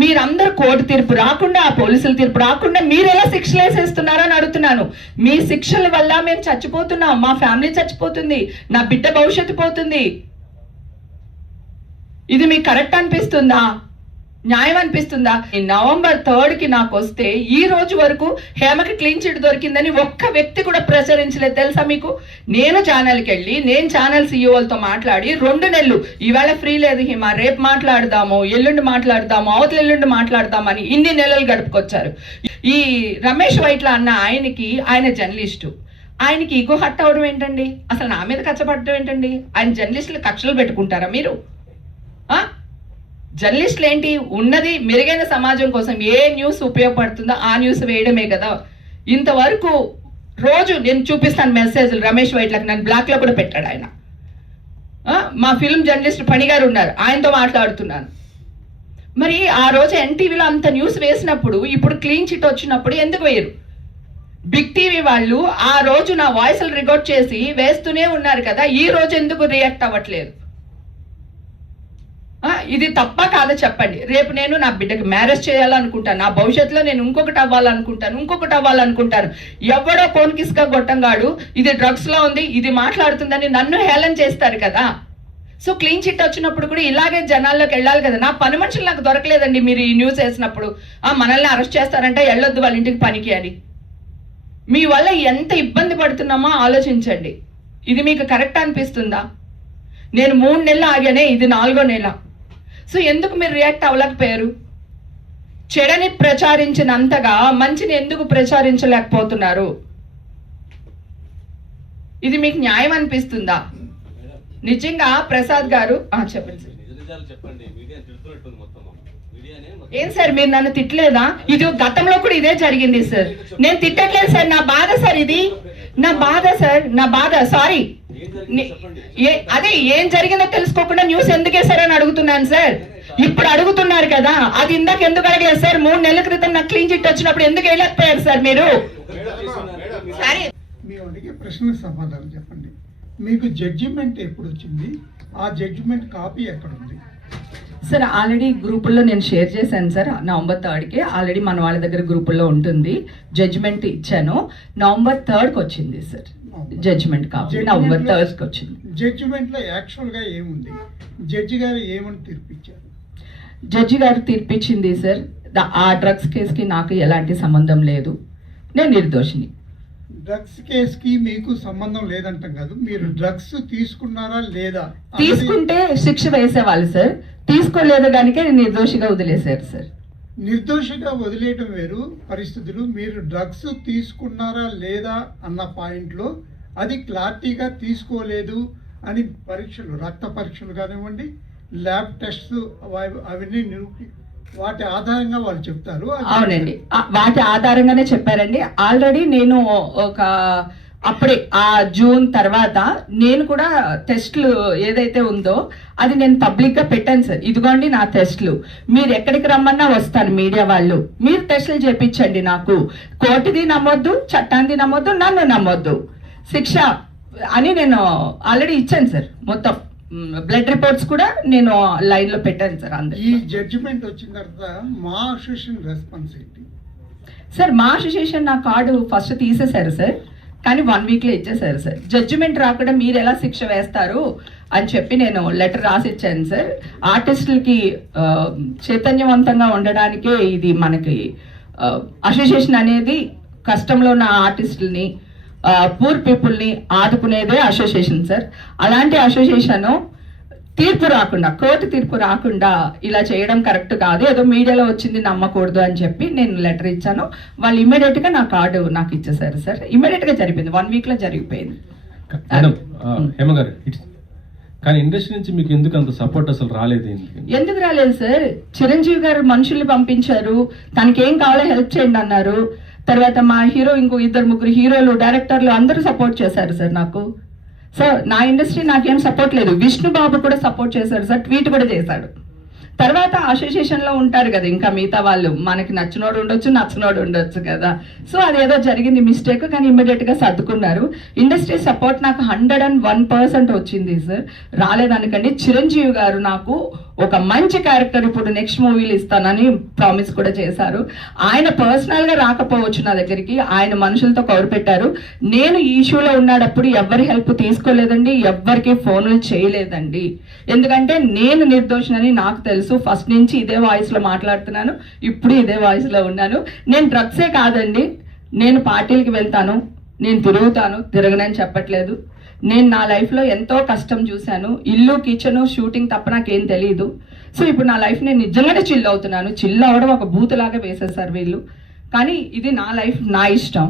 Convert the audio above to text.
మీరందరూ కోర్టు తీర్పు రాకుండా, పోలీసుల తీర్పు రాకుండా మీరు ఎలా శిక్షలు వేసేస్తున్నారని అడుగుతున్నాను. మీ శిక్షల వల్ల మేము చచ్చిపోతున్నాం, మా ఫ్యామిలీ చచ్చిపోతుంది, నా బిడ్డ భవిష్యత్తు పోతుంది. ఇది మీకు కరెక్ట్ అనిపిస్తుందా? న్యాయం అనిపిస్తుందా? నవంబర్ 3కి నాకు వస్తే ఈ రోజు వరకు హేమకి క్లీన్ చిట్ దొరికిందని ఒక్క వ్యక్తి కూడా ప్రచురించలేదు తెలుసా మీకు? నేను ఛానల్కి వెళ్ళి, నేను ఛానల్ సీఈఓలతో మాట్లాడి 2 నెలలు, ఈవేళ ఫ్రీ లేదు హిమ, రేపు మాట్లాడదాము, ఎల్లుండి మాట్లాడదాము, అవతల ఎల్లుండి మాట్లాడదామని ఇన్ని నెలలు గడుపుకొచ్చారు. ఈ రమేష్ వైట్ల అన్న ఆయన జర్నలిస్టు, ఆయనకి ఈగో హట్ అవడం ఏంటండి? అసలు నా మీద కచ్చపడడం ఏంటండి? ఆయన జర్నలిస్టులు కక్షలు పెట్టుకుంటారా మీరు? జర్నలిస్టులు ఏంటి, ఉన్నది మెరుగైన సమాజం కోసం ఏ న్యూస్ ఉపయోగపడుతుందో ఆ న్యూస్ వేయడమే కదా. ఇంతవరకు రోజు నేను చూపిస్తాను మెసేజ్లు రమేష్ వైట్లకు, నన్ను బ్లాక్ లో కూడా పెట్టాడు ఆయన. మా ఫిల్మ్ జర్నలిస్ట్ పనిగారు ఉన్నారు, ఆయనతో మాట్లాడుతున్నాను. మరి ఆ రోజు ఎన్టీవీలో అంత న్యూస్ వేసినప్పుడు, ఇప్పుడు క్లీన్ చిట్ వచ్చినప్పుడు ఎందుకు వేయరు? బిగ్ టీవీ వాళ్ళు ఆ రోజు నా వాయిస్లు రికార్డ్ చేసి వేస్తూనే ఉన్నారు కదా, ఈ రోజు ఎందుకు రియాక్ట్ అవ్వట్లేదు? ఇది తప్ప కాదా చెప్పండి. రేపు నేను నా బిడ్డకి మ్యారేజ్ చేయాలనుకుంటాను, నా భవిష్యత్తులో నేను ఇంకొకటి అవ్వాలనుకుంటాను. ఎవడో కోన్కిస్గా గొట్టంగాడు ఇది డ్రగ్స్ లో ఉంది, ఇది మాట్లాడుతుందని నన్ను హేళన చేస్తారు కదా. సో క్లీన్ చిట్ వచ్చినప్పుడు కూడా ఇలాగే జనాల్లోకి వెళ్ళాలి కదా. నా పని మనుషులు నాకు దొరకలేదండి. మీరు ఈ న్యూస్ వేసినప్పుడు మనల్ని అరెస్ట్ చేస్తారంటే వెళ్ళొద్దు వాళ్ళ ఇంటికి పనికి అని. మీ వల్ల ఎంత ఇబ్బంది పడుతున్నామో ఆలోచించండి. ఇది మీకు కరెక్ట్ అనిపిస్తుందా? నేను 3 నెలలు ఆగానే, ఇది 4వ నెల. సో ఎందుకు మీరు రియాక్ట్ అవ్వలేకపోయారు? చెడని ప్రచారించినంతగా మంచిని ఎందుకు ప్రచారించలేకపోతున్నారు? ఇది మీకు న్యాయం అనిపిస్తుందా? నిజంగా ప్రసాద్ గారు చెప్పండి సార్. ఏం సార్ మీరు నన్ను తిట్టలేదా? ఇది గతంలో కూడా ఇదే జరిగింది సార్. నేను తిట్టట్లేదు సార్, నా బాధ సార్, ఇది నా బాధ. సారీ, అదే ఏం జరిగిందో తెలుసుకోకుండా న్యూస్ ఎందుకు వేసారని అడుగుతున్నాను సార్. ఇప్పుడు అడుగుతున్నారు కదా, అది ఇందాక ఎందుకు అడగలేదు సార్? 3 నెలల క్రితం నాకు క్లీన్ చిట్ వచ్చినప్పుడు ఎందుకు వేయలేకపోయారు సార్ మీరు? సరే, మీ అడిగే ప్రశ్నకు సమాధానం చెప్పండి. మీకు జడ్జిమెంట్ ఎప్పుడు వచ్చింది? ఆ జడ్జిమెంట్ కాపీ ఎక్కడ ఉంది సార్? ఆల్రెడీ గ్రూపుల్లో నేను షేర్ చేశాను సార్. నవంబర్ 3కి ఆల్రెడీ మన వాళ్ళ దగ్గర గ్రూపుల్లో ఉంటుంది. జడ్జిమెంట్ ఇచ్చాను. నవంబర్ 3కి వచ్చింది సార్ జడ్జిమెంట్ కాపీ. నవంబర్ 3కి వచ్చింది. జడ్జిమెంట్ లో యాక్చువల్ గా ఏముంది? జడ్జి గారు ఏమని తీర్పిచ్చారు? జడ్జి గారు తీర్పిచ్చింది సార్, ఆ డ్రగ్స్ కేసుకి నాకు ఎలాంటి సంబంధం లేదు, నేను నిర్దోషిని. డ్రగ్స్ కేసుకి మీకు సంబంధం లేదంటాం కాదు, మీరు డ్రగ్స్ తీసుకున్నారా లేదా? తీసుకుంటే శిక్ష వేసేవాళ్ళు సార్, తీసుకోలేదు కనుక నిర్దోషిగా వదిలేశారు సార్. నిర్దోషిగా వదిలేయటం వేరు పరిస్థితులు. మీరు డ్రగ్స్ తీసుకున్నారా లేదా అన్న పాయింట్లో అది క్లారిటీగా తీసుకోలేదు అని పరీక్షలు, రక్త పరీక్షలు కానివ్వండి, ల్యాబ్ టెస్ట్, అవన్నీ వాటి ఆధారంగా వాళ్ళు చెప్తారు. అవునండి, వాటి ఆధారంగానే చెప్పారండి. ఆల్రెడీ నేను అప్పుడే ఆ జూన్ తర్వాత నేను కూడా టెస్ట్లు ఏదైతే ఉందో అది నేను పబ్లిక్ గా పెట్టాను సార్. ఇదిగోండి నా టెస్ట్లు, మీరు ఎక్కడికి రమ్మన్నా వస్తాను, మీడియా వాళ్ళు మీరు టెస్టులు చేపించండి. నాకు కోర్టుది నమ్మొద్దు, చట్టాన్ని నమ్మొద్దు, నన్ను నమ్మొద్దు, శిక్ష అని నేను ఆల్రెడీ ఇచ్చాను సార్. మొత్తం బ్లడ్ రిపోర్ట్స్ కూడా నేను లైన్ లో పెట్టాను సార్. అందరూ ఈ జడ్జిమెంట్ వచ్చిన తర్వాత మా అసోసియేషన్ రెస్పాన్స్ ఏంటి సార్? మా అసోసియేషన్ నా కార్డు ఫస్ట్ తీసేశారు సార్, కానీ 1 వీక్లో ఇచ్చేసారు సార్. జడ్జిమెంట్ రాకుండా మీరు ఎలా శిక్ష వేస్తారు అని చెప్పి నేను లెటర్ రాసి ఇచ్చాను సార్. ఆర్టిస్టులకి చైతన్యవంతంగా ఉండడానికే ఇది మనకి అసోసియేషన్ అనేది. కష్టంలో ఉన్న ఆర్టిస్టులని, పూర్ పీపుల్ని ఆదుకునేదే అసోసియేషన్ సార్. అలాంటి అసోసియేషన్ తీర్పు రాకుండా, కోర్టు తీర్పు రాకుండా ఇలా చేయడం కరెక్ట్ కాదు, ఏదో మీడియాలో వచ్చింది నమ్మకూడదు అని చెప్పి నేను లెటర్ ఇచ్చాను. వాళ్ళు ఇమ్మీడియట్ గా నా కార్డు నాకు ఇచ్చేసారు సార్. ఇమ్మీడియట్ గా జరిగిపోయింది, 1 వీక్ లో జరిగిపోయింది. హేమ గారు, కానీ ఇండస్ట్రీ నుంచి మీకు ఎందుకు అంత సపోర్ట్ అసలు రాలేదు? ఎందుకు రాలేదు సార్? చిరంజీవి గారు మనుషుల్ని పంపించారు, తనకి ఏం కావాలో హెల్ప్ చేయండి అన్నారు. తర్వాత మా హీరో, ఇంకో 2-3 హీరోలు, డైరెక్టర్లు అందరూ సపోర్ట్ చేశారు సార్ నాకు. సో నా ఇండస్ట్రీ నాకేం సపోర్ట్ లేదు. విష్ణు బాబు కూడా సపోర్ట్ చేశాడు సార్, ట్వీట్ కూడా చేశాడు. తర్వాత అసోసియేషన్ లో ఉంటారు కదా ఇంకా మిగతా వాళ్ళు, మనకి నచ్చినోడు ఉండొచ్చు, నచ్చినోడు ఉండొచ్చు కదా. సో అదేదో జరిగింది మిస్టేక్, కానీ ఇమ్మీడియట్ గా సర్దుకున్నారు. ఇండస్ట్రీ సపోర్ట్ నాకు 101% వచ్చింది సార్. రాలేదనుకండి. చిరంజీవి గారు నాకు ఒక మంచి క్యారెక్టర్ ఇప్పుడు నెక్స్ట్ మూవీలు ఇస్తానని ప్రామిస్ కూడా చేశారు. ఆయన పర్సనల్ గా రాకపోవచ్చు నా దగ్గరికి, ఆయన మనుషులతో కవర్ పెట్టారు. నేను ఈ ఇష్యూలో ఉన్నప్పుడు ఎవరి హెల్ప్ తీసుకోలేదండి, ఎవ్వరికి ఫోన్లు చేయలేదండి. ఎందుకంటే నేను నిర్దోషినని నాకు తెలుసు. ఫస్ట్ నుంచి ఇదే వాయిస్ లో మాట్లాడుతున్నాను, ఇప్పుడు ఇదే వాయిస్ లో ఉన్నాను. నేను డ్రగ్సే కాదండి, నేను పార్టీలకి వెళ్తాను, నేను తిరగనని చెప్పట్లేదు. నేను నా లైఫ్లో ఎంతో కష్టం చూశాను. ఇల్లు, కిచెను, షూటింగ్ తప్ప నాకేం తెలియదు. సో ఇప్పుడు నా లైఫ్ నేను నిజంగానే చిల్ అవుతున్నాను. చిల్ అవ్వడం ఒక బూతులాగా వేసేసారు వీళ్ళు. కానీ ఇది నా లైఫ్, నా ఇష్టం.